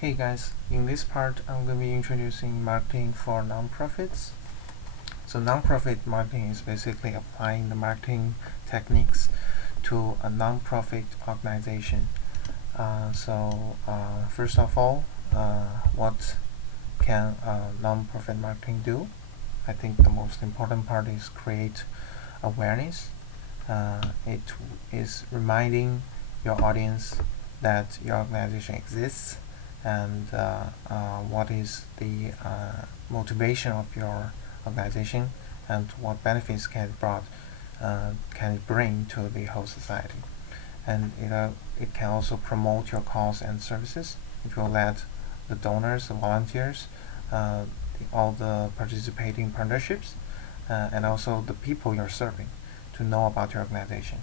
Hey guys, in this part I'm going to be introducing marketing for nonprofits. So nonprofit marketing is basically applying the marketing techniques to a nonprofit organization. First of all, what can nonprofit marketing do? I think the most important part is create awareness. It is reminding your audience that your organization exists and what is the motivation of your organization and what benefits can it bring to the whole society. And it can also promote your cause and services. It will let the donors, the volunteers, all the participating partnerships, and also the people you're serving to know about your organization.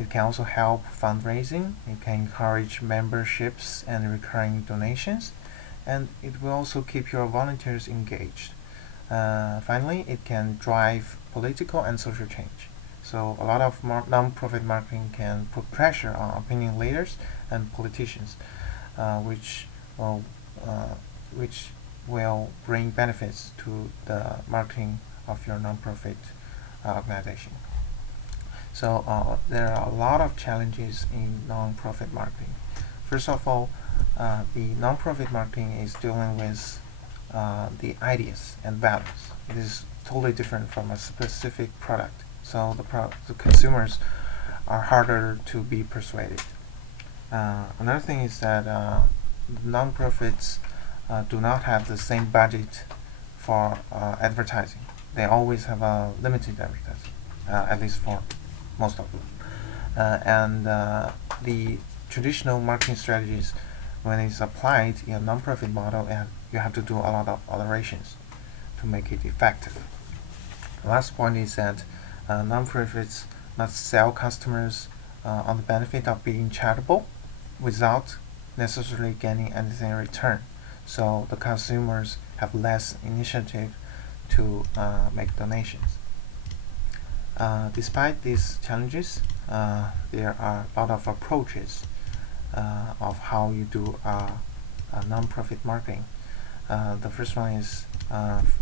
It can also help fundraising. It can encourage memberships and recurring donations, and it will also keep your volunteers engaged. Finally, it can drive political and social change. So a lot of non-profit marketing can put pressure on opinion leaders and politicians, which will uh, which will bring benefits to the marketing of your non-profit organization. So there are a lot of challenges in non-profit marketing. First of all, the non-profit marketing is dealing with the ideas and values. It is totally different from a specific product. So the consumers are harder to be persuaded. Another thing is that non-profits do not have the same budget for advertising. They always have a limited advertising, at least for most of them. And the traditional marketing strategies, when it's applied in a non-profit model, you have to do a lot of alterations to make it effective. The last point is that non-profits must sell customers on the benefit of being charitable without necessarily getting anything in return. So the consumers have less initiative to make donations. Despite these challenges, there are a lot of approaches of how you do non-profit marketing. The first one is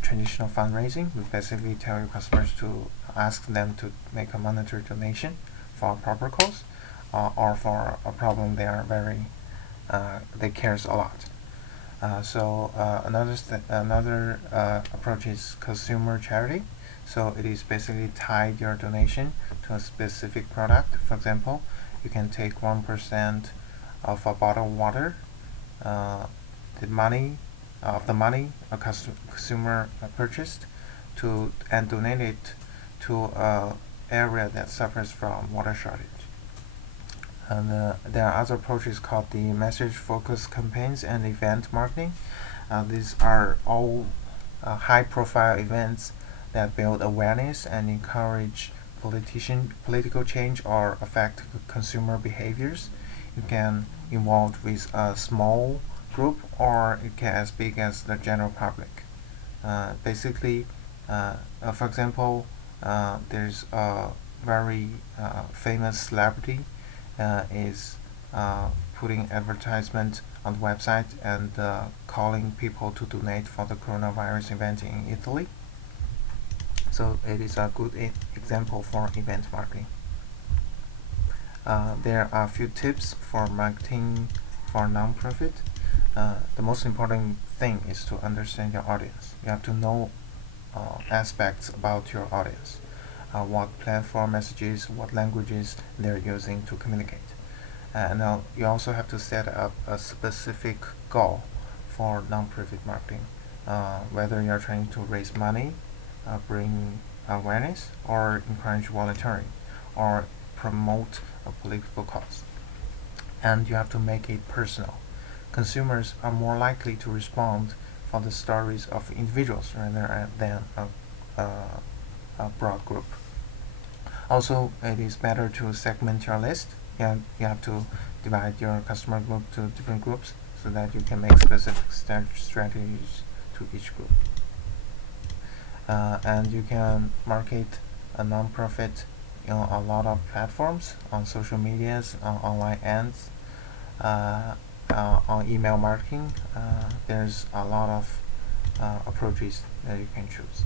traditional fundraising. We basically tell your customers to ask them to make a monetary donation for a proper cause or for a problem they cares a lot. Another approach is consumer charity. So it is basically tied your donation to a specific product. For example, you can take 1% of a bottle of water, the money of the money a consumer purchased, and donate it to an area that suffers from water shortage. And there are other approaches called the message focused campaigns and event marketing. These are all high profile events that build awareness and encourage political change or affect consumer behaviors. It can involve with a small group or it can as big as the general public. Basically, for example, there's a very famous celebrity is putting advertisement on the website and calling people to donate for the coronavirus event in Italy. So it is a good example for event marketing. There are a few tips for marketing for nonprofit. The most important thing is to understand your audience. You have to know aspects about your audience, what platform messages, what languages they're using to communicate. And you also have to set up a specific goal for nonprofit marketing, whether you're trying to raise money, bring awareness, or encourage volunteering, or promote a political cause. And you have to make it personal. Consumers are more likely to respond for the stories of individuals rather than a broad group. Also, it is better to segment your list. You have to divide your customer group to different groups so that you can make specific strategies to each group. And you can market a nonprofit a lot of platforms on social medias, on online ads, on email marketing, there's a lot of approaches that you can choose.